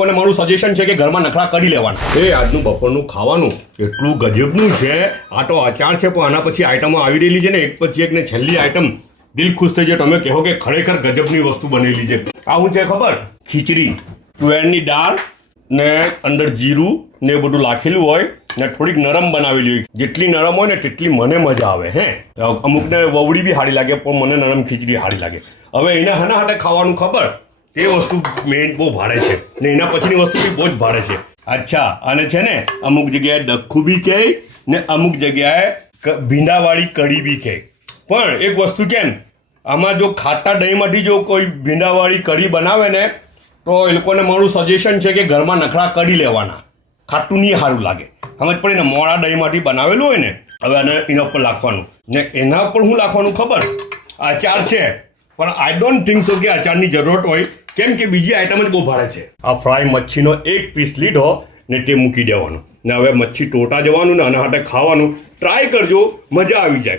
લોકોને મારું સજેશન છે કે ઘરમાં નખરા કરી લેવાના. એ આજનું બપોરનું ખાવાનું એટલું ગજબનું છે. આ તો અચાર છે પણ આના પછી આઈટમો આવી રહેલી છે ને, એક પછી એક ને છેલ્લી આઈટમ દિલ ખુશ થઈ જાય. તમે કહો કે ખરેખર ગજબની વસ્તુ બનેલી છે. આ શું છે ખબર? ખીચડી, તુવેરની દાળ ને અંદર જીરું ને એ બધું લાખેલું હોય ને થોડીક નરમ બનાવેલી હોય. જેટલી નરમ હોય ને તેટલી મને મજા આવે. હે, અમુકને વવડી બી સારી લાગે પણ મને નરમ ખીચડી સારી લાગે. હવે એના હના હાટે ખાવાનું ખબર, તે વસ્તુ મેઇન બહુ ભાડે છે ને એના પછીની વસ્તુ બી બહુ જ ભાડે છે. અચ્છા, અને છે ને અમુક જગ્યાએ ડખ્ખું બી કહે ને અમુક જગ્યાએ ભીંડાવાળી કઢી બી કહે. પણ એક વસ્તુ કેમ, આમાં જો ખાટા દહીંમાંથી જો કોઈ ભીંડાવાળી કઢી બનાવે ને તો એ લોકોને મારું સજેશન છે કે ઘરમાં નખરા કરી લેવાના. ખાટું નહીં સારું લાગે. સમજ પડી ને? મોડા દહીંમાંથી બનાવેલું હોય ને, હવે આને એના ઉપર નાખવાનું ને એના ઉપર શું નાખવાનું ખબર? અચાર છે પણ આઈ ડોન્ટ થિંક સો કે અચારની જરૂરત હોય, કેમ કે બીજી આઈટમ જ બહુ ભારે છે. આ ફ્રાય મચ્છીનો એક પીસ લીધો ને તે મૂકી દેવાનો ને હવે મચ્છી ટોટા જવાનું ને આના હાટે ખાવાનું ટ્રાય કરજો, મજા આવી જાય.